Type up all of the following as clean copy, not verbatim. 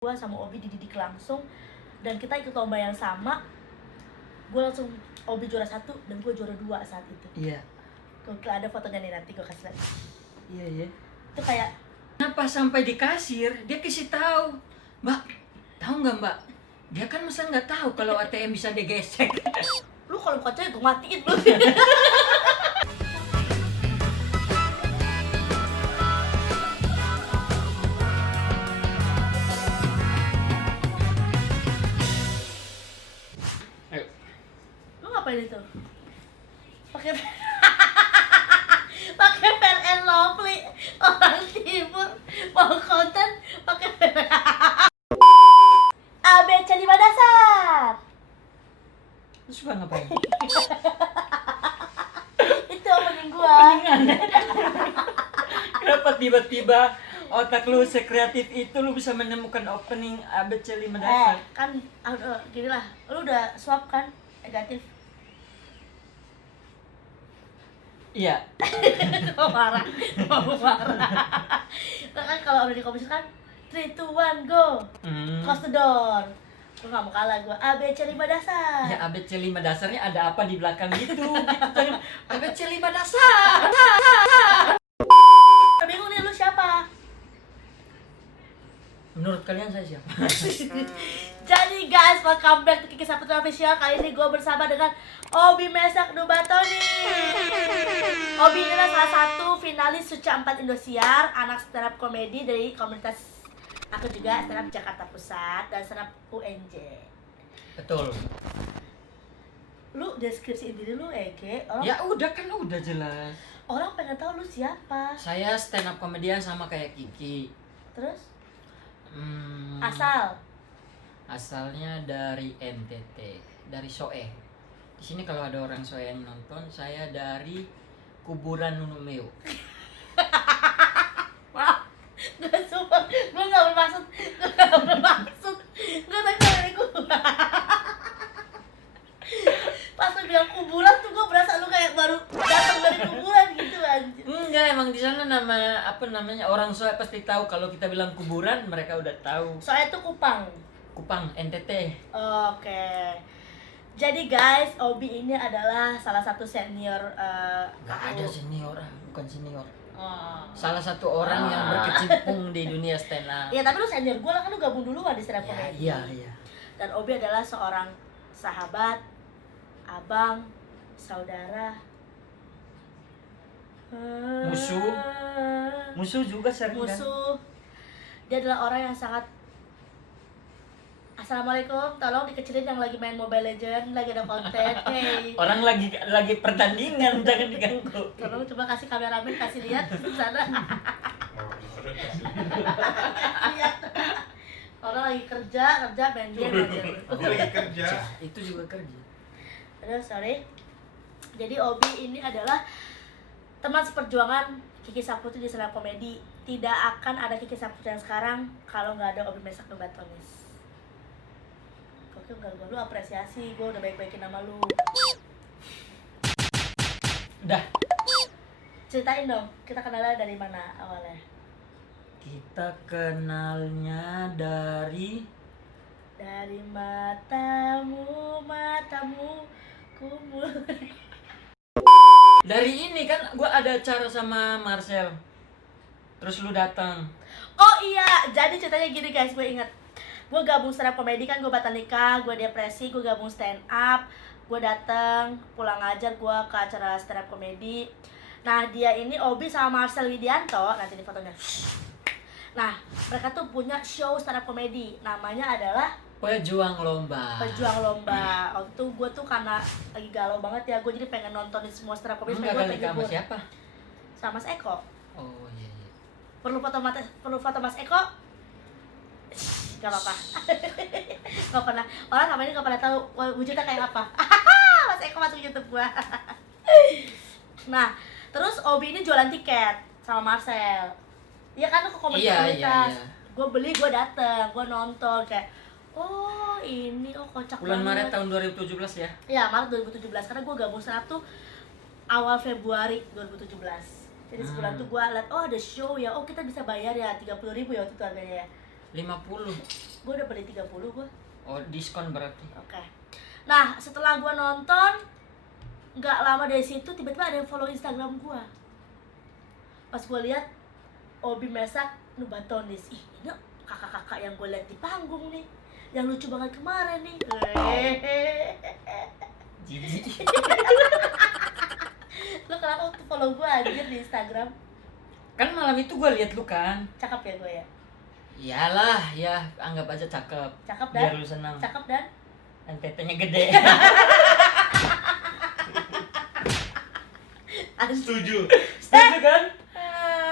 Gue sama Obi dididik langsung dan kita ikut lomba yang sama. Gue langsung Obi juara 1 dan gue juara 2 saat itu. Iya. Gokil, ada fotonya nih, nanti gue kasih lihat. Iya. Itu kayak Kenapa sampai di kasir dia kasih tahu, Mbak, tahu nggak Mbak? Dia kan masa nggak tahu kalau ATM bisa digesek. lu kalau bukan cewek gue matiin lu. Ayo. Lu ngapain itu? Pakai pakai Fair and Lovely, orang timur mau konten pakai ABC 5 dasar. Lu suka ngapain? Itu opening gua. Kenapa tiba-tiba otak lu sekreatif itu lu bisa menemukan opening ABC 5 dasar? Kan gini lah, lu udah swab kan negatif. Iya. Mau marah. Kan kalau udah di komisi kan 3, 2, 1, go. Close the door. Gue gak mau kalah, gue ABC 5 dasar. Ya ABC 5 dasarnya ada apa di belakang gitu jangan ABC 5 dasar. Bingung nih, lu siapa? Menurut kalian saya siapa? Jadi guys, welcome back to Kiki Saputra Official. Kali ini gue bersama dengan Obi Mesak Nubatoni. Obi ini adalah salah satu finalis Suca 4 Indosiar, anak stand up komedi dari komunitas aku juga stand up Jakarta Pusat dan stand up UNJ. Betul. Lu deskripsiin diri lu, Ege. Ya udah kan udah jelas. Orang pengen tahu lu siapa. Saya stand up komedian sama kayak Kiki. Terus Hmm, asalnya dari NTT, dari Soe. Di sini kalau ada orang Soe yang nonton, saya dari kuburan Nunumeu. wah, gak sumpah, gue gak bermaksud. Gue tadi dari kuburan. Pas lu bilang kuburan tuh gue berasa lu kayak baru datang dari kuburan gitu anjir. Enggak, emang di sana orang Soe pasti tahu kalau kita bilang kuburan, mereka udah tahu. Soalnya tuh Kupang. Kupang, NTT. Oke. Jadi guys, Obi ini adalah salah satu senior. Gak ada senior, bukan senior. Oh. Salah satu orang yang berkecimpung di dunia stand up. Iya, tapi lu senior gue lah, kan lu gabung duluan di stand up Ya, comedy. iya. Dan Obi adalah seorang sahabat, abang, saudara, Musuh juga sering kan? musuh. Dia adalah orang yang sangat. Assalamualaikum, tolong dikecilin yang lagi main Mobile Legends, lagi ada konten. Hey. Orang lagi pertandingan, jangan diganggu. Tolong coba kasih kameramen, kasih lihat di sana. Lihat. Orang lagi kerja main game aja. Dia lagi kerja. Itu juga kerja. Aduh, sorry. Jadi Obi ini adalah teman seperjuangan Kiki Saputra di stand up komedi. Tidak akan ada Kiki Saputra yang sekarang kalau nggak ada Obi Mesak Nubatonis. Oke, enggak, lu apresiasi, gue udah baik-baikin nama lu. Udah. Ceritain dong, kita kenalnya dari mana awalnya? Kita kenalnya dari matamu kumul. dari ini kan, gua ada acara sama Marcel. Terus lu datang. Oh iya, jadi ceritanya gini guys, gue inget. Gue gabung stand up komedi kan, gue batal nikah, gue depresi, gue gabung stand up. Gue dateng, pulang ngajar gue ke acara stand up komedi. Nah, dia ini Obi sama Marcel Widianto, nanti di fotonya. Nah, mereka tuh punya show stand up komedi, namanya adalah Pejuang Lomba. Pejuang Lomba. Waktu itu gue tuh karena lagi galau banget ya, gue jadi pengen nontonin semua stand up komedi. Enggak kali sama siapa? Sama Mas Eko. Oh iya. Perlu foto Mas Eko? Gak apa-apa. Gak pernah. Orang sama ini gak pernah tahu wujudnya kayak apa. Mas Eko masuk YouTube gua. Nah, terus Obi ini jualan tiket sama Marcel. Iya kan, lu ke komunitas. Iya. Gue beli, gue dateng, gue nonton kayak, oh ini, oh kocak Bulan Maret banget. tahun 2017 ya? Iya, Maret 2017. Karena gue gabung stand up tuh awal Februari 2017. Jadi sebulan tuh gue liat, oh ada show ya, oh kita bisa bayar ya 30.000 ya waktu itu harganya ya. 50. Gue udah beli 30 gue. Oh, diskon berarti. Oke. Nah, setelah gue nonton, nggak lama dari situ tiba-tiba ada yang follow Instagram gue. Pas gue lihat Obi Mesak Nubatonis, ih ini kakak-kakak yang gue lihat di panggung nih, yang lucu banget kemarin nih. Jijik. Lo kenapa tuh follow gue anjir di Instagram? Kan malam itu gue lihat lu kan. Cakep ya gue ya? Iyalah, ya anggap aja cakep. Cakep Biar dan? lu senang. Cakep dan? Dan tetenya gede. Setuju. Setuju kan?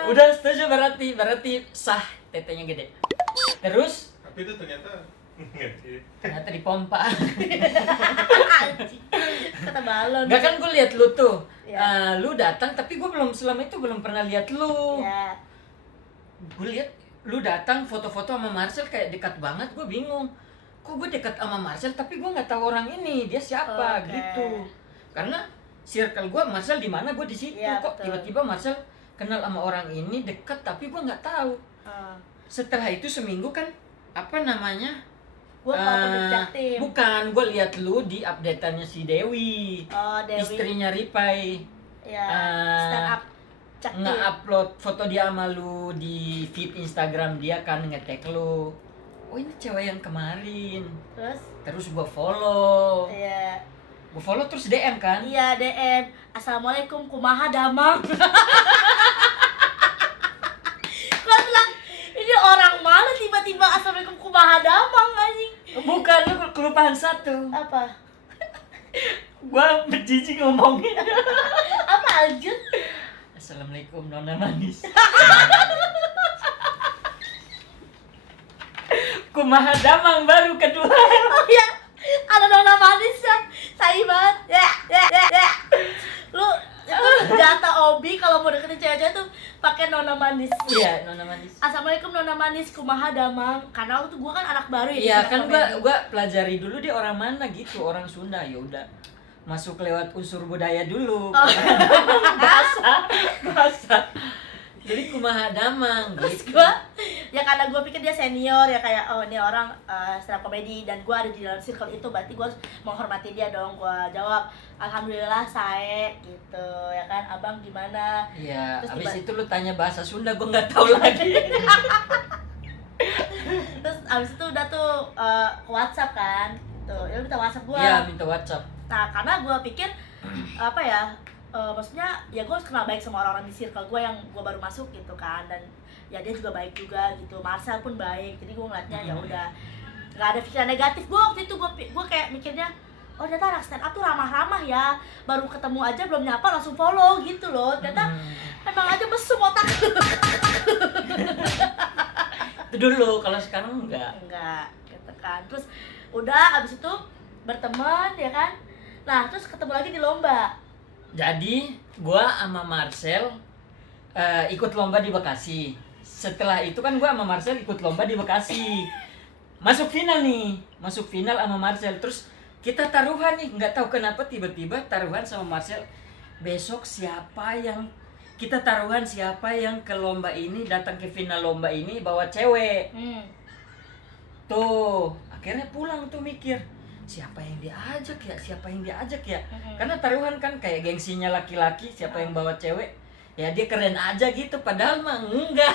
Udah setuju berarti sah tetenya gede. Terus Tapi itu ternyata enggak sih. ternyata dipompa. Anjing. Kata balon. Enggak kan gue lihat lu tuh. Ya. Lu datang tapi gue selama itu belum pernah lihat lu. Ya. Gue lihat lu datang foto-foto sama Marcel kayak dekat banget, gue bingung. Kok gue dekat sama Marcel tapi gue nggak tahu orang ini, dia siapa Oke. gitu. Karena circle gue Marcel di mana gue di situ. Iya, Kok betul. tiba-tiba Marcel kenal sama orang ini dekat tapi gue nggak tahu. Setelah itu seminggu kan apa namanya? Gue foto di Jaktim. Bukan, gue lihat lu di update-annya si Dewi. Oh, Dewi. Istrinya Ripai. Ya, Ah, stand up Jaktim. Nge-upload foto dia sama lu di feed Instagram dia kan, nge-tag lu. Oh ini cewek yang kemarin. Terus gua follow. Iya. Gua follow terus DM kan? Iya, DM. Assalamualaikum kumaha damang. Gua bilang, ini orang mana tiba-tiba assalamualaikum kumaha damang anjing. Bukan, lu kelupaan satu. Apa? Gua berjijik ngomongin. Apa anjir? Assalamualaikum nona manis. Kumaha damang baru kedua. Oh iya, ada nona manis ya. Tai banget. Ya. Lu itu senjata Obi kalau mau deketin cewek-cewek tuh pakai nona manis. Iya, nona manis. Assalamualaikum nona manis, kumaha damang. Karena waktu itu gua kan anak baru ya. di Iya stand up kan comedy. gua pelajari dulu dia orang mana gitu, orang Sunda. Ya udah. Masuk lewat unsur budaya dulu. Oh. Bahasa. Jadi kumaha damang Terus gitu. gue, ya karena gue pikir dia senior ya kayak oh ini orang stand up comedy dan gue ada di dalam circle itu berarti gue menghormati dia dong. Gue jawab alhamdulillah saya gitu ya kan, abang gimana? Iya, Terus abis itu lu tanya bahasa Sunda, gue nggak tahu lagi. Terus abis itu udah tuh ke WhatsApp kan, tuh ya lu minta WhatsApp gue. Iya, minta WhatsApp. Nah karena gue pikir apa ya, maksudnya ya gue kenal baik sama orang-orang di circle gue yang gue baru masuk gitu kan, dan ya dia juga baik juga gitu, Marcel pun baik, jadi gue ngeliatnya ya udah nggak ada pikiran negatif. Gue waktu itu gue kayak mikirnya oh ternyata anak stand up tuh ramah-ramah ya, baru ketemu aja belum nyapa langsung follow gitu loh, ternyata emang aja mesum otak. Itu dulu, kalau sekarang enggak. Gitu kan. Terus udah abis itu berteman ya kan, nah terus ketemu lagi di lomba. Jadi gua sama Marcel ikut lomba di Bekasi. Setelah itu kan gua sama Marcel ikut lomba di Bekasi. Masuk final nih, masuk final sama Marcel. Terus kita taruhan nih, nggak tahu kenapa tiba-tiba taruhan sama Marcel. Besok siapa yang kita taruhan siapa yang ke lomba ini, datang ke final lomba ini bawa cewek. Tuh, akhirnya pulang tuh mikir siapa yang diajak ya, karena taruhan kan kayak gengsinya laki-laki, siapa yang bawa cewek ya dia keren aja gitu, padahal mah enggak.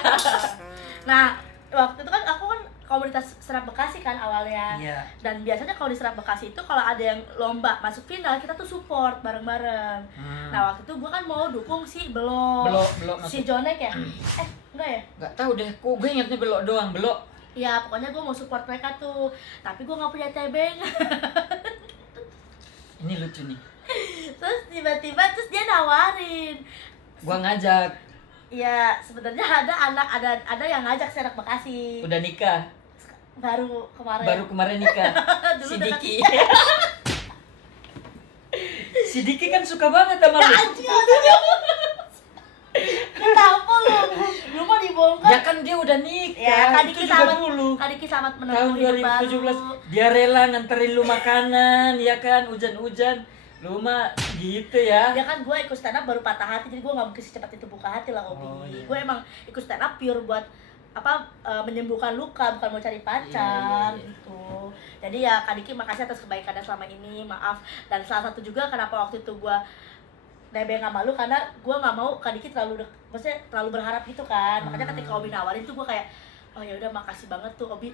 Nah waktu itu kan aku kan komunitas Serap Bekasi kan awalnya. Iya. Dan biasanya kalau di Serap Bekasi itu kalau ada yang lomba masuk final kita tuh support bareng-bareng. Nah waktu itu gue kan mau dukung si Belok si masuk. Jonek ya. Enggak ya? Nggak tahu deh, kok gue ingatnya belok doang, belok. Ya pokoknya gue mau support mereka tuh, tapi gue nggak punya tebeng. Ini lucu nih, Terus tiba-tiba terus dia nawarin. gua ngajak, Ya sebenarnya ada yang ngajak Serap Bekasi udah nikah, baru baru kemarin nikah. Dulu Si dekat- Diki. Si Diki kan suka banget sama lu. Anjing. Kenapa lu mau dibongkar? Ya kan dia udah nikah. Ya, Kak itu Diki juga selamat dulu. Kak Diki selamat Tahun menempuh hidup baru. 2017 dia rela nganterin lu makanan, ya kan, hujan-hujan. Lu mah gitu ya. Ya kan gue ikut stand up baru patah hati, jadi gue gak mungkin secepat itu buka hati lah Obi. Oh, iya. Gue emang ikut stand up pure buat menyembuhkan luka, bukan mau cari pacar Iya. gitu. Jadi ya Kak Diki makasih atas kebaikannya selama ini, maaf. Dan salah satu juga kenapa waktu itu gue nebeng sama lu, karena gue nggak mau Kak Diki maksudnya terlalu berharap gitu kan. Makanya ketika Obi nawarin tuh gue kayak, oh ya udah makasih banget tuh Obi.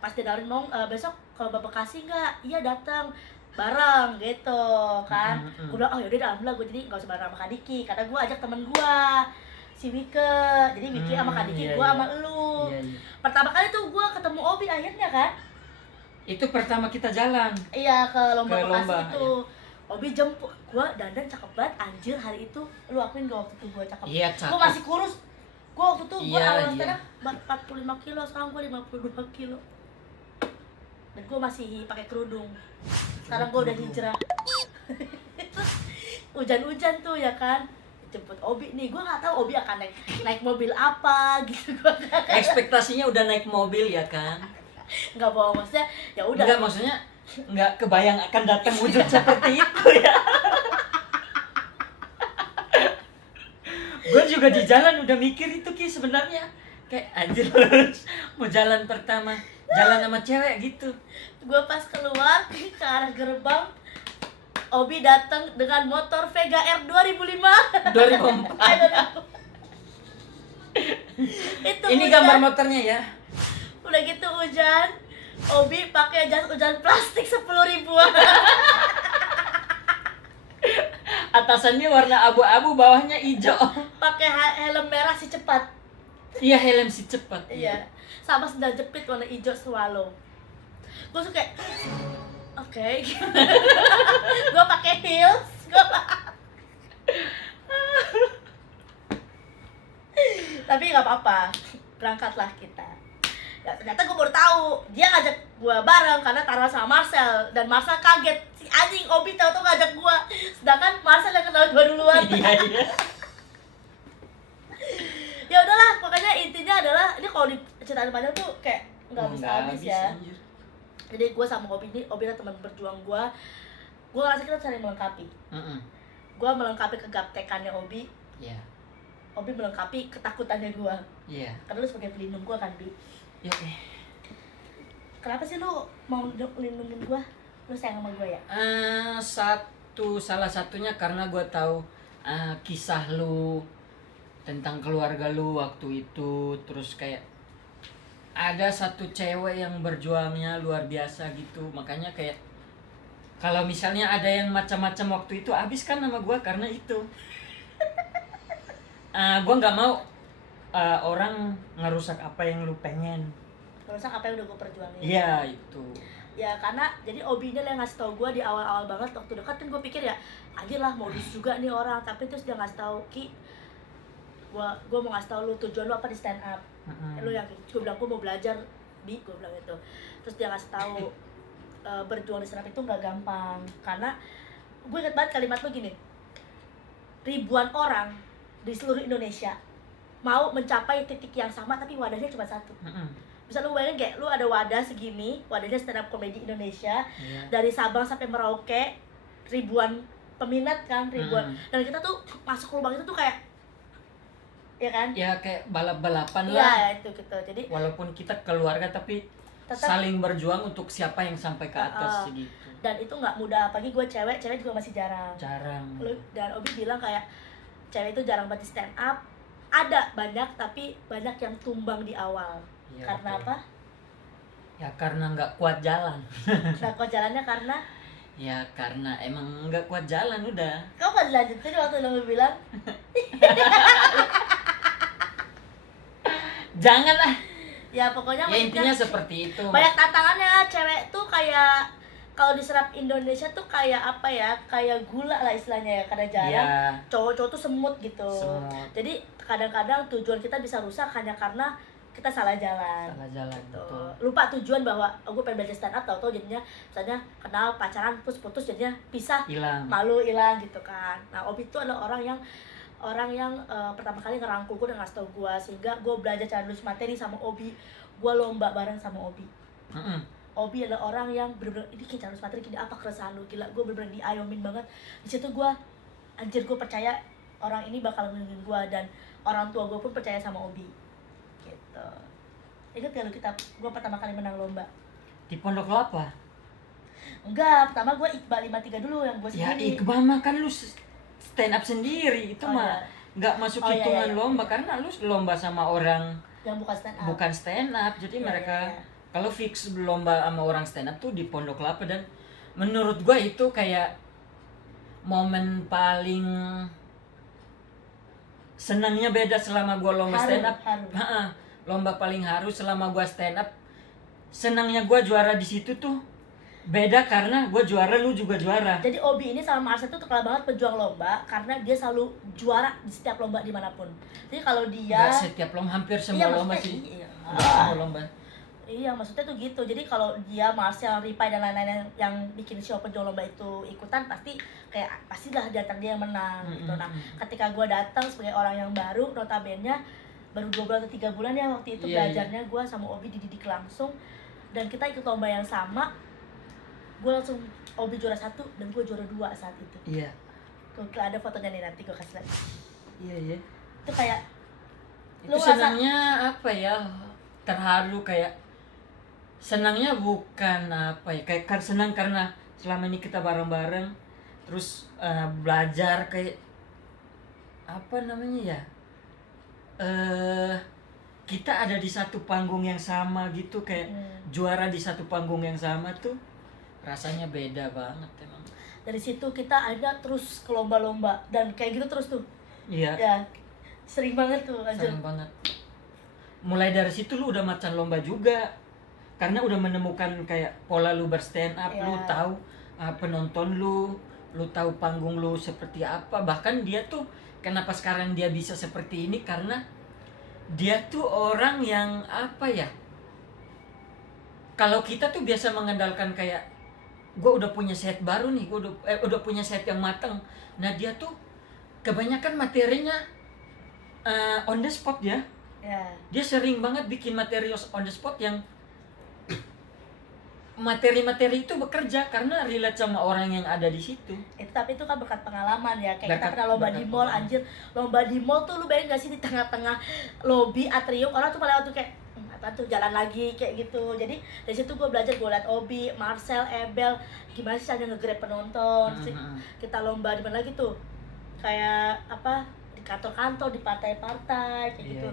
Pas dia nawarin besok kalau Bapak Bekasi nggak, iya datang bareng gitu kan. Gue bilang oh yaudah alhamdulillah, gue jadi nggak usah bareng sama Kak Diki karena gue ajak temen gue si Wike. Jadi Wiki sama Kak Diki, Iya, gue iya. sama lu. Iya, iya. Pertama kali tuh gue ketemu Obi akhirnya kan. Itu pertama kita jalan. Iya, ke lomba Ke Bekasi lomba, itu. Obi jemput gue, dandan cakep banget anjir hari itu. Lu akuin gak waktu itu gue cakep? Iya, cakep. Gue masih kurus. Gue waktu itu gue Iya, awal iya. stand up 45 kilo, sekarang gue 52 kilo. Dan gue masih pakai kerudung. Sekarang gue udah hijrah. Terus hujan-hujan tuh ya kan, jemput Obi nih, gue nggak tahu Obi akan naik mobil apa gitu. Gue Ekspektasinya udah naik mobil ya kan? nggak bawa, maksudnya ya udah. Enggak, maksudnya nggak kebayang akan datang wujud seperti itu ya. Gue juga di jalan udah mikir itu Ki sebenarnya. Kayak anjir mau jalan pertama, jalan sama cewek gitu. Gue pas keluar ke arah gerbang, Obi datang dengan motor Vega R 2005. 2004. Itu Ini hujan. gambar motornya ya. Udah gitu hujan, Obi pakai jas hujan plastik 10 ribuan. Atasannya warna abu-abu, bawahnya hijau. Pakai helm merah si cepat. Iya, helm si cepat. Iya. Sama sendal jepit warna hijau swallow. Gue suka kayak oke. Gue pakai heels. Tapi nggak apa-apa, berangkatlah kita. Ya, ternyata gue baru tahu dia ngajak gue bareng karena taruhan sama Marcel, dan Marcel kaget, si anjing Obi tahu ngajak gue, sedangkan Marcel yang kenal gue duluan. Iya, iya. Ya udahlah, pokoknya intinya adalah ini kalau diceritain panjang tuh kayak nggak habis ya. anjir. Jadi gue sama Obi adalah teman berjuang gue. Gue ngerasa kita saling melengkapi. Gue melengkapi kegaptekannya Obi, Iya. Obi melengkapi ketakutannya gue. Iya. Karena lu sebagai pelindung gue kan, Bi. Ya, Kenapa sih lu mau lindungin gue? Lu sayang sama gue ya? Salah satunya karena gue tahu kisah lu tentang keluarga lu waktu itu, terus kayak ada satu cewek yang berjuangnya luar biasa gitu, makanya kayak kalau misalnya ada yang macam-macam waktu itu habis kan nama gue karena itu. Gue nggak mau orang ngerusak apa yang lu pengen. Ngerusak apa yang udah gue perjuangin. Iya itu. Ya karena jadi Obi ini yang ngasih tau gue di awal-awal banget waktu dekat kan, gue pikir ya anjir lah modus juga nih orang, tapi terus dia ngasih tau, Ki, gue mau ngasih tau lu tujuan lu apa di stand up. Lu yang gue bilang gue mau belajar, Bi, gue bilang itu. Terus dia ngasih tahu berjuang di stand up itu nggak gampang, karena gue inget banget kalimat lu gini, ribuan orang di seluruh Indonesia mau mencapai titik yang sama tapi wadahnya cuma satu. Bisa lu bayangin kayak lu ada wadah segini, wadahnya stand up comedy Indonesia, Iya. dari Sabang sampai Merauke, ribuan peminat kan, ribuan. Dan kita tuh masuk lubang itu tuh kayak, ya kan? Ya kayak balap-balapan Iya, lah. ya, itu gitu. Jadi Walaupun kita keluarga tapi tetap, saling berjuang untuk siapa yang sampai ke atas gitu. dan itu nggak mudah, apalagi gue cewek juga masih jarang. Jarang. Dan Obi bilang kayak cewek itu jarang banget di stand up. Ada banyak, tapi banyak yang tumbang di awal. Iya, Karena betul. apa? Ya karena nggak kuat jalan. Nah, kok jalannya karena Ya karena emang nggak kuat jalan udah. kau kan lanjutin waktu lo bilang Jangan lah. ya pokoknya Ya maksudnya intinya seperti itu. banyak tantangannya. Cewek tuh kayak kalau di serap Indonesia tuh kayak apa ya, kayak gula lah istilahnya ya, karena jarang. Iya. Cowok-cowok tuh semut gitu. Semut. Jadi kadang-kadang tujuan kita bisa rusak hanya karena kita salah jalan. Salah jalan Gitu. betul. Lupa tujuan bahwa gue pengen belajar stand up, tahu-tahu jadinya misalnya kenal pacaran terus putus jadinya pisah, Hilang. malu hilang gitu kan. Nah, Obi itu adalah orang yang pertama kali ngerangkul gue dan ngasih tau gue, sehingga gue belajar cara nulis materi sama Obi. Gue lomba bareng sama Obi. Obi adalah orang yang bener-bener ini kayak cara nulis materi gini, apa keresahan lu, gila gue bener-bener diayomin banget. Di situ gue anjir, gue percaya orang ini bakal melindungi gue, dan orang tua gue pun percaya sama Obi gitu. gitu. Ingat gak lu gue pertama kali menang lomba? Di Pondok Kelapa. Enggak, pertama gue Iqbal 53 dulu yang gue Ya sendiri. Iqbal mah kan lu stand up sendiri itu Oh, mah iya. nggak masuk Oh, iya, hitungan iya. lomba karena lu lomba sama orang Yang bukan stand up. bukan stand up. Jadi Iya, mereka iya, iya. kalau fix lomba sama orang stand up tuh di Pondok Kelapa, dan menurut gua itu kayak momen paling senangnya beda selama gua lomba Haru, stand up. haru. Ha-ha, lomba paling haru selama gua stand up. Senangnya gua juara di situ tuh beda karena gua juara, lu juga juara. Jadi Obi ini sama Marcel tuh terkenal banget pejuang lomba karena dia selalu juara di setiap lomba dimanapun. Jadi kalau dia Nggak setiap lomba, hampir semua lomba maksudnya sih. Iya. Hampir semua lomba. Iya, maksudnya tuh gitu. Jadi kalau dia, Marcel, Ripai dan lain-lain yang bikin show pejuang lomba itu ikutan, pastilah di antara dia yang menang gitu. Nah, ketika gue datang sebagai orang yang baru, notabene baru 2 bulan atau 3 bulan ya waktu itu Iya, belajarnya, gue sama Obi dididik langsung dan kita ikut lomba yang sama. Gue langsung Obi juara 1 dan gue juara 2 saat itu. Iya. Tuh ada fotonya nih, nanti gue kasih lihat. Iya, iya. Itu kayak Itu lu ngerasa- senangnya apa ya? Terharu, kayak senangnya bukan apa ya? Kayak senang karena selama ini kita bareng-bareng, terus belajar kayak apa namanya ya? Kita ada di satu panggung yang sama gitu, kayak juara di satu panggung yang sama tuh rasanya beda banget emang. dari situ kita ada terus ke lomba-lomba dan kayak gitu terus tuh. Iya. Ya, sering banget tuh aja. Sayang banget. Mulai dari situ lu udah macan lomba juga. Karena udah menemukan kayak pola lu berstand up, Iya. lu tahu penonton lu tahu panggung lu seperti apa. Bahkan dia tuh kenapa sekarang dia bisa seperti ini karena dia tuh orang yang apa ya? Kalau kita tuh biasa mengandalkan kayak gue udah punya set baru nih, gue udah punya set yang mateng. Nah dia tuh kebanyakan materinya on the spot ya. Ya. Dia sering banget bikin materi on the spot yang materi-materi itu bekerja karena relate sama orang yang ada di situ. Tapi itu kan berkat pengalaman ya. Kayak kita Berkat- pernah lomba di berkat mall, pengalaman. anjir. Lomba di mall tuh lu bayangin gak sih di tengah-tengah lobby atrium orang tuh lewat tuh kayak apa tuh jalan lagi kayak gitu. Jadi dari situ gue belajar, gue liat Obi, Marcel, Ebel gimana sih cara nge-grab penonton. Kita lomba di mana lagi tuh? Kayak apa? Di kantor-kantor, di partai-partai kayak gitu.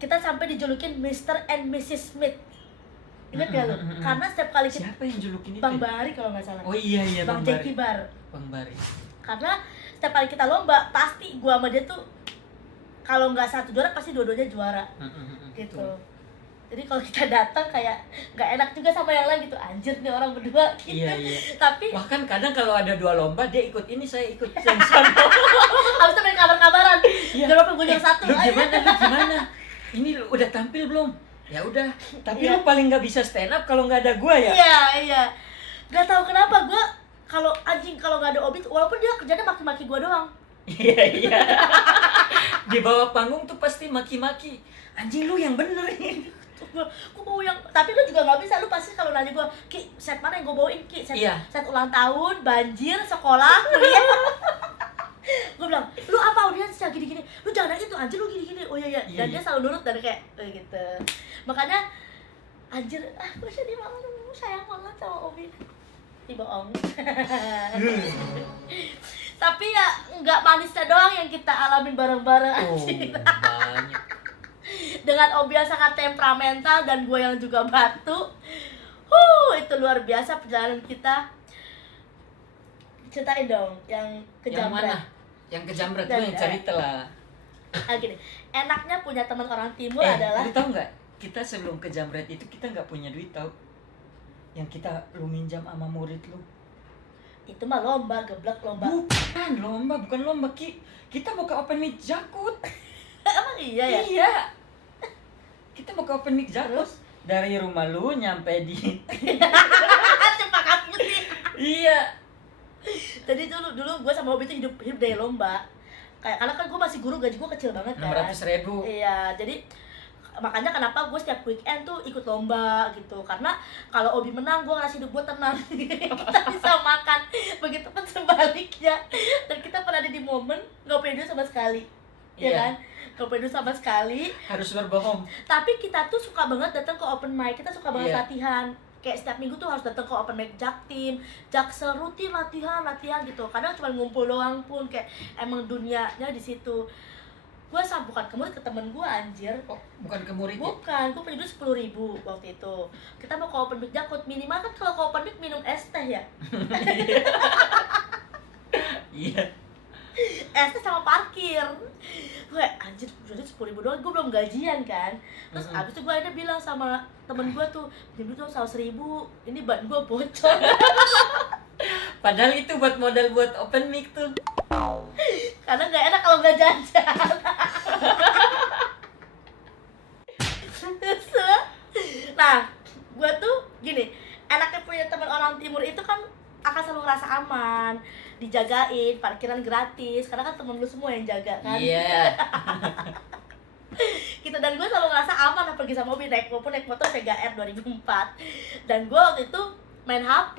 Kita sampai dijulukin Mr. and Mrs. Smith. Ingat gak lu? Karena setiap kali kita Siapa yang julukin itu? Bang Bari kalau nggak salah. Oh iya iya, Bang Bang Jeki Bari. Bar. Bang Bari. Karena setiap kali kita lomba pasti gua sama dia tuh kalau nggak satu juara pasti dua-duanya juara gitu. Betul. Jadi kalau kita datang kayak nggak enak juga sama yang lain gitu, anjir nih orang berdua gitu. Iya iya. Tapi Bahkan kadang kalau ada 2 lomba dia ikut ini, saya ikut yang sana. habis itu main kabar-kabaran. Iya. Juara gue juara satu. Lu gimana? Lu gimana? Ini lu udah tampil belum? Ya udah. Tapi Iya. lu paling nggak bisa stand up kalau nggak ada gua ya. Iya iya. Gak tahu kenapa gua kalau nggak ada Obi, walaupun dia kerjanya maki-maki gua doang. Iya iya. Di bawah panggung tuh pasti maki-maki. Anjing lu yang bener ini. Gua mau yang, tapi lu juga nggak bisa, lu pasti kalau nanya gua, Ki, set mana yang gua bawain, Ki? Set, Iya. set ulang tahun, banjir, sekolah, kuliah. Gua bilang, lu apa audiensnya gini-gini, lu jangan itu anjir, lu gini-gini. Oh iya iya. Iya, Dan iya. dia selalu nurut dan kayak gitu. Makanya anjir, gua sedih banget, sayang banget sama Obi. Bohong. Tapi ya nggak manisnya doang yang kita alamin bareng-bareng Oh, anjir. banyak. Dengan Obi yang sangat temperamental dan gue yang juga batu. Itu luar biasa perjalanan kita. Ceritain dong yang ke Yang mana? Jambret. Yang ke Jambret, gue Dan- yang cerita lah. Gini, enaknya punya teman orang timur Eh, adalah lu tau nggak? Kita sebelum ke Jambret itu kita nggak punya duit tau. Yang lu minjam sama murid lu. itu mah lomba, geblek lomba. Bukan lomba, Ki. Kita mau ke open mic Jakut. Emang iya ya? Iya. Kita mau ke open mic Jakut. Terus? Dari rumah lu nyampe di Cempaka Putih. Iya. Jadi dulu gue sama Obi itu hidup dari lomba. Karena kan gue masih guru, gaji gue kecil banget kan. 600.000. Iya, jadi makanya kenapa gue setiap weekend tuh ikut lomba gitu, karena kalau Obi menang gue ngerasa hidup gue tenang. Kita bisa makan, begitu pun sebaliknya. Dan kita pernah ada di momen nggak punya duit sama sekali. ya Iya. kan? Gak pede sama sekali. Harus berbohong. Tapi kita tuh suka banget datang ke open mic, kita suka banget Iya. latihan. Kayak setiap minggu tuh harus datang ke open mic Jaktim, Jaksel, rutin latihan gitu. Kadang cuma ngumpul doang pun, kayak emang dunianya di situ. Gue bukan ke temen gue anjir. Oh, bukan ke murid ya? Bukan, gue punya duit 10.000 waktu itu. Kita mau ke open mic Jakut, minimal kan kalau ke open mic minum es teh ya. Iya. Es teh sama parkir. Gue anjir, duit 10.000 doang, gue belum gajian kan. Terus abis itu gue akhirnya bilang sama temen gue tuh, pinjam duit dong 100.000, ini ban gue bocor. Padahal itu buat modal buat open mic tuh. Karena gak enak kalau gak jajan. Nah, gue tuh gini, enaknya punya teman orang timur itu kan akan selalu ngerasa aman, dijagain, parkiran gratis, karena kan temen lu semua yang jaga kan. Iya. Gitu, dan gue selalu ngerasa aman pergi sama mobil, maupun naik motor VGR 2004. Dan gue waktu itu main HP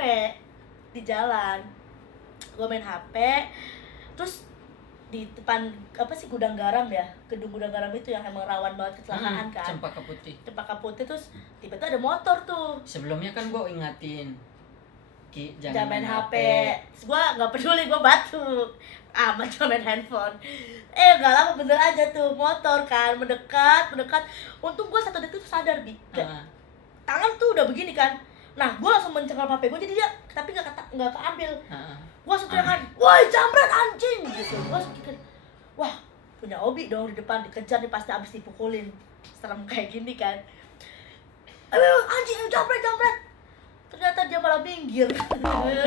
di jalan. Gue main HP, terus di depan apa sih gudang garam ya, gedung gudang garam itu yang emang rawan banget kecelakaan kan. Cempaka Putih. Cempaka Putih, terus tiba-tiba ada motor tuh. Sebelumnya kan gue ingatin Ki, Jangan main HP. Terus gue gak peduli, gue batuk amat cuma main handphone. Gak lama bener aja tuh motor kan mendekat. Untung gue satu detik tuh sadar, Bi. Kayak, tangan tuh udah begini kan. Nah, gue langsung mencengkram HP gue, jadi dia tapi gak keambil. Gue langsung teriakan, woi jambret anjing gitu. Gue langsung pikir, wah punya Obi dong di depan, dikejar nih pasti abis dipukulin. Serem kayak gini kan. Anjing jambret. Ternyata dia malah minggir.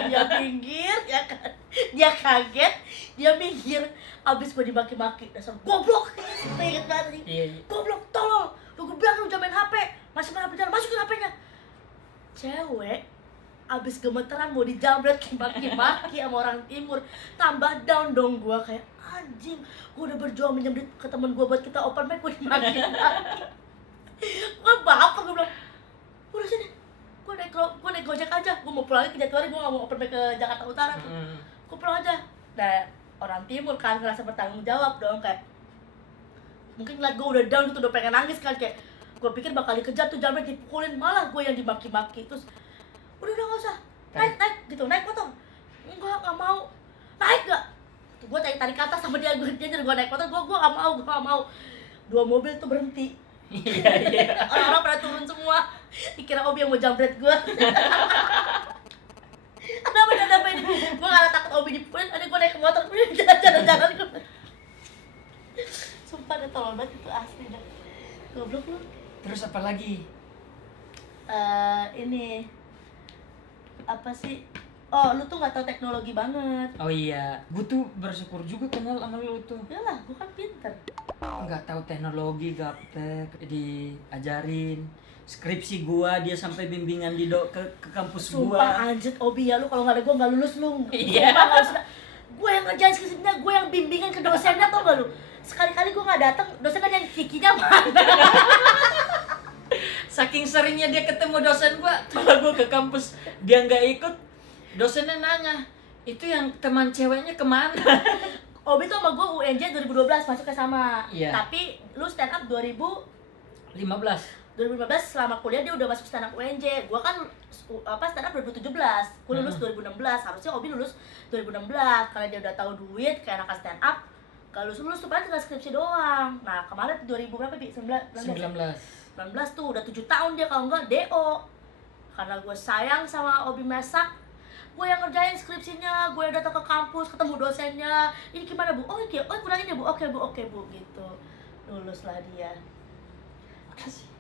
Dia minggir, ya kan. Dia kaget, dia minggir. Abis gue dimaki-maki, dasar goblok. Ingat banget nih. Iya. Goblok, tolong. Gue bilang lu jangan main HP. Masih main HP jalan, masukin HP-nya. Cewek abis gemeteran mau dijambret, maki-maki sama orang timur. Tambah down dong gue, kayak anjing. Gue udah berjuang minjem duit ke temen gue buat kita open mic, gue dimaki-maki. Gue baper, gue bilang, udah sini, gue naik gojek aja. Gue mau pulang lagi ke Jatiwari, gue gak mau open mic ke Jakarta Utara tuh. Gue pulang aja. Nah, orang timur kan ngerasa bertanggung jawab dong, kayak mungkin ngeliat gue udah down gitu, udah pengen nangis kan, kayak gue pikir bakal dikejar tuh, jambret dipukulin, malah gue yang dimaki-maki. Terus udah gak usah, naik gitu, naik motor. Enggak mau. Naik gak? Gue tarik ke atas sama dia nyuruh gue naik motor, gue gak mau. Dua mobil tuh berhenti. Iya. Orang-orang pada turun semua, dikira Obi yang mau jambret gue. Ada apa ini? Gue gak takut Obi dipukulin, ada gue naik ke motor, jalan-jalan gue. Sumpah deh, tolol banget itu, asli dah. Goblok lu. Terus apa lagi? Ini apa sih? Oh, lu tuh nggak tahu teknologi banget. Oh iya, gue tuh bersyukur juga kenal sama lu tuh. Yalah, gue kan pinter. Nggak tahu teknologi, gaptek, diajarin. Skripsi gua dia sampai bimbingan ke kampus Sumpah gua. anjir, Obi ya, lu kalau nggak ada gue nggak lulus lu. Iya. Sumpah nggak usah. Gue yang ngerjain skripsinya, gue yang bimbingan ke dosennya, tau gak lu? Sekali-kali gue nggak datang, dosen kan yang kikinya mana? Saking seringnya dia ketemu dosen gua, kalau gua ke kampus dia nggak ikut, dosennya nanya, itu yang teman ceweknya kemana? Obi tuh sama gue UNJ 2012 masuknya sama. Iya. Tapi lu stand up 15. 2015 selama kuliah dia udah masuk stand up UNJ. Gua kan stand up 2017. Gua lulus 2016. Harusnya Obi lulus 2016 karena dia udah tahu duit kayak anak stand up. Kalau lulus tuh paling tinggal skripsi doang. Nah, kemarin 2000 berapa, Bi? 19 tuh udah 7 tahun dia kalau enggak DO. Karena gue sayang sama Obi Mesak, gue yang ngerjain skripsinya, gue yang datang ke kampus, ketemu dosennya. Ini gimana, Bu? Oh, iya. Oh, kurangin ya, Bu. Oke, Bu, gitu. Lulus lah dia. Makasih.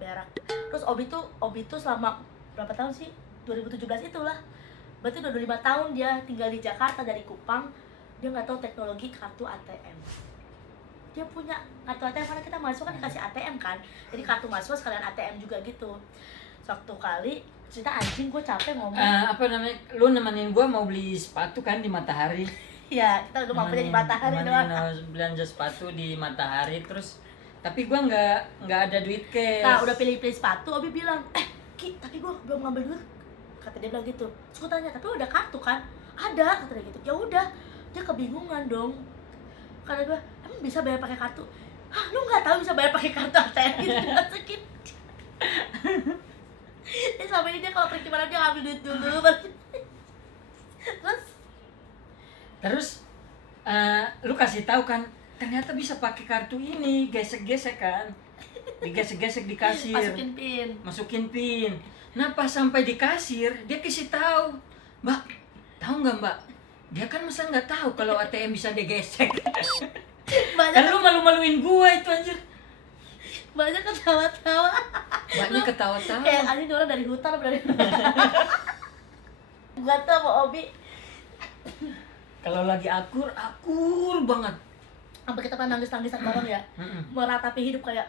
Berak. Terus Obi tuh selama berapa tahun sih? 2017 itulah. Berarti udah 5 tahun dia tinggal di Jakarta dari Kupang. Dia nggak tahu teknologi kartu ATM. Dia punya kartu ATM karena kita masuk kan dikasih ATM kan. Jadi kartu mahasiswa sekalian ATM juga gitu. Suatu kali cerita anjing, gue capek ngomong. Apa namanya? Lu nemenin gua mau beli sepatu kan di Matahari. Ya, kita udah mampunya di Matahari doang. Belanja sepatu di Matahari terus tapi gua nggak ada duit cash. Nah, udah pilih-pilih sepatu, Obi bilang, Ki, tapi gue belum ngambil duit. Kata dia bilang gitu. Terus gue tanya, tapi udah kartu kan? Ada, kata dia gitu. Ya udah, dia kebingungan dong. Kata gue, emang bisa bayar pakai kartu? Hah, lu nggak tahu bisa bayar pakai kartu ATM gitu? Masukin. Selama ini dia kalau pergi mana dia ambil duit dulu baru. Terus lu kasih tahu kan, ternyata bisa pakai kartu ini, gesek-gesek kan, digesek-gesek di kasir, masukin pin. Nah pas sampai di kasir dia kasih tahu, Mbak, tahu nggak Mbak? Dia kan masa nggak tahu kalau ATM bisa digesek. Kan lu malu-maluin gua itu anjir. Banyak ketawa-tawa. Banyak ketawa-tawa. Kayak anjing orang dari hutan apa dari gua tuh sama Obi. Kalau lagi akur banget. Sampai kita pernah nangis-nangisan bareng ya. Meratapi hidup kayak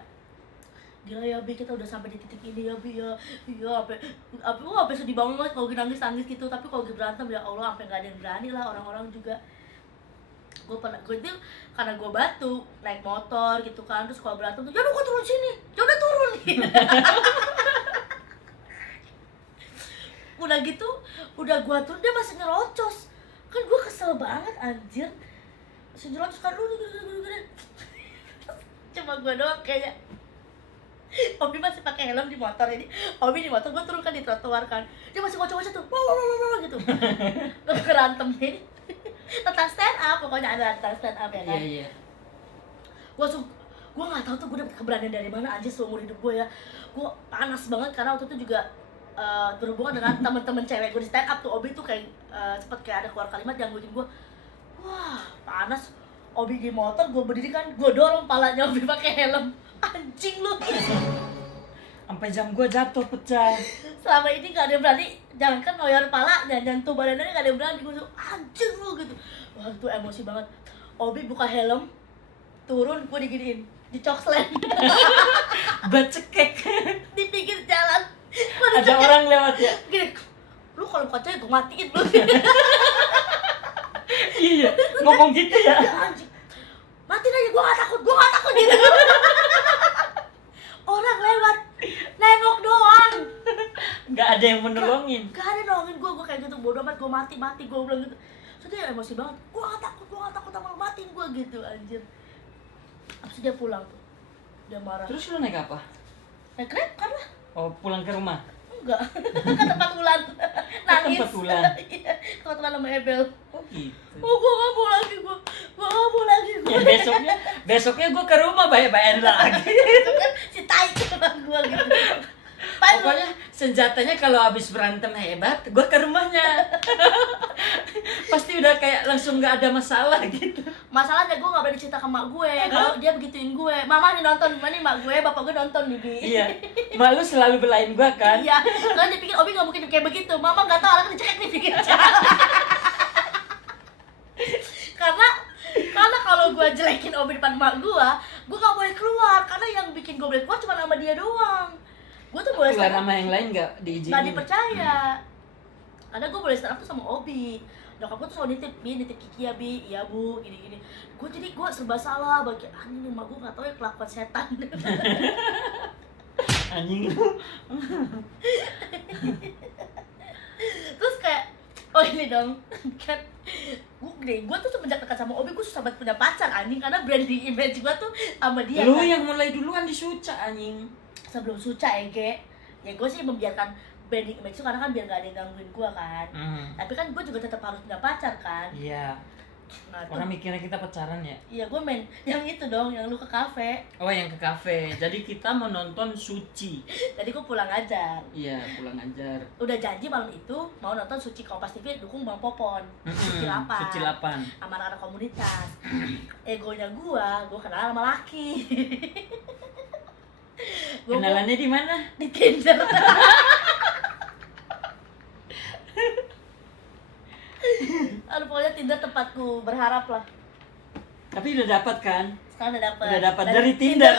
gila ya Bi, kita udah sampai di titik ini ya Bi ya. Iya, sampai sedih banget kalau nangis-nangis gitu, tapi kalau berantem ya Allah sampai enggak ada yang berani lah orang-orang juga. Gue itu karena gue batu naik motor gitu kan, terus kalau berantem tuh ya udah gue turun sini, ya udah turun gitu. Udah gitu udah gue turun dia masih nyerocos kan, gue kesel banget anjir, masih nyerocos kan lu cuma gue doang kayaknya. Obi masih pakai helm di motor, jadi Obi di motor, gue turun kan di trotoar kan, dia masih ngoceh-ngoceh tuh wow gitu. Gue berantem ini tentang stand up, pokoknya ada tentang stand up ya kan. Iya. Gue nggak tahu tuh gue dapet keberanian dari mana aja seumur hidup gue ya. Gue panas banget karena waktu itu juga berhubungan dengan temen-temen cewek gue di stand up tuh. Obi tuh kayak sempet kayak ada keluar kalimat yang gue wah panas. Obi di motor, gue berdiri kan, gue dorong palanya Obi pakai helm. Anjing lu. Sampai jam gua jatuh pecah. Selama ini gak ada yang berani, jangankan noyor pala, nyentuh badannya gak ada yang berani. Gue tuh anjing lu gitu. Wah itu emosi banget. Obi buka helm, turun, gue diginiin, dicokslen. Bacekek. Di pinggir jalan. Ada orang lewat ya. Gini, lu kalau buka cewek gue matiin lu. Iya, ngomong gitu ya. Anjing, matiin aja, gue gak takut gitu. Orang lewat, nengok doang. Nggak ada yang menolongin. Gak ada nolongin gue kayak gitu, bodo amat, gue mati, gue bilang gitu. So dia emosi banget, gue gak takut sama matiin gue gitu, anjir. Abis itu dia pulang tuh, dia marah. Terus lu naik apa? Naik Grab kan lah. Oh, pulang ke rumah? Enggak, ke tempat Ulan. Nangis. Tempat Ulan? Iya, ke tempat Ulan sama Ebel. Oh gitu. Oh, gue gak mau lagi, gue gak mau lagi. Ya besoknya gua ke rumah bayar lagi. Itu kan si tai sama gue gitu. Pokoknya senjatanya kalau habis berantem hebat, gua ke rumahnya. Pasti udah kayak langsung nggak ada masalah gitu. Masalahnya gue gak berani cerita ke mak gue kalau dia begituin gue. Mama nih nonton, nih mak gue, bapak gue nonton nih Bi. Iya, mak lu selalu belain gua kan. Iya, karena dia pikir Obi gak mungkin kayak begitu. Mama gak tahu anaknya dicekek nih pikir jalan. karena kalau gue jelekin Obi depan mak gue gak boleh keluar. Karena yang bikin gue boleh keluar cuma sama dia doang. Gue tuh boleh Keluar stand up, sama yang lain nggak diizinin? gak dipercaya. Karena gue boleh stand up tuh sama Obi. Nyokap gue tuh selalu nitip Kiki ya Bi, iya Bu, gini-gini. Jadi gue serba salah, bagi anjing nih mak gue gak tau ya kelakuan setan. Anjing lu. Terus kayak, oh ini dong, kan gue tuh semenjak dekat sama Obi, gue susah banget punya pacar anjing. Karena branding image gue tuh sama dia. Lu kan? yang mulai duluan di Suca anjing. Sebelum Suca ya gue sih membiarkan branding image itu karena kan biar gak ada yang gangguin gue kan. Tapi kan gue juga tetap harus punya pacar kan. Iya. Nah, Orang mikirnya kita pacaran ya. iya gue main yang itu dong, yang lu ke kafe. Oh, yang ke kafe. Jadi kita mau nonton Suci. Jadi gue pulang ajar. Iya, pulang ajar. Udah janji malam itu mau nonton Suci Kompas TV dukung Bang Popon. Suci 8. Suci 8. Sama anak-anak komunitas. Egonya gue kenal sama laki. Kenalannya di mana? Di Tinder. Aduh, pokoknya Tinder tempatku berharap lah. Tapi udah dapat kan? Sekarang udah dapat. Udah dapat dari Tinder.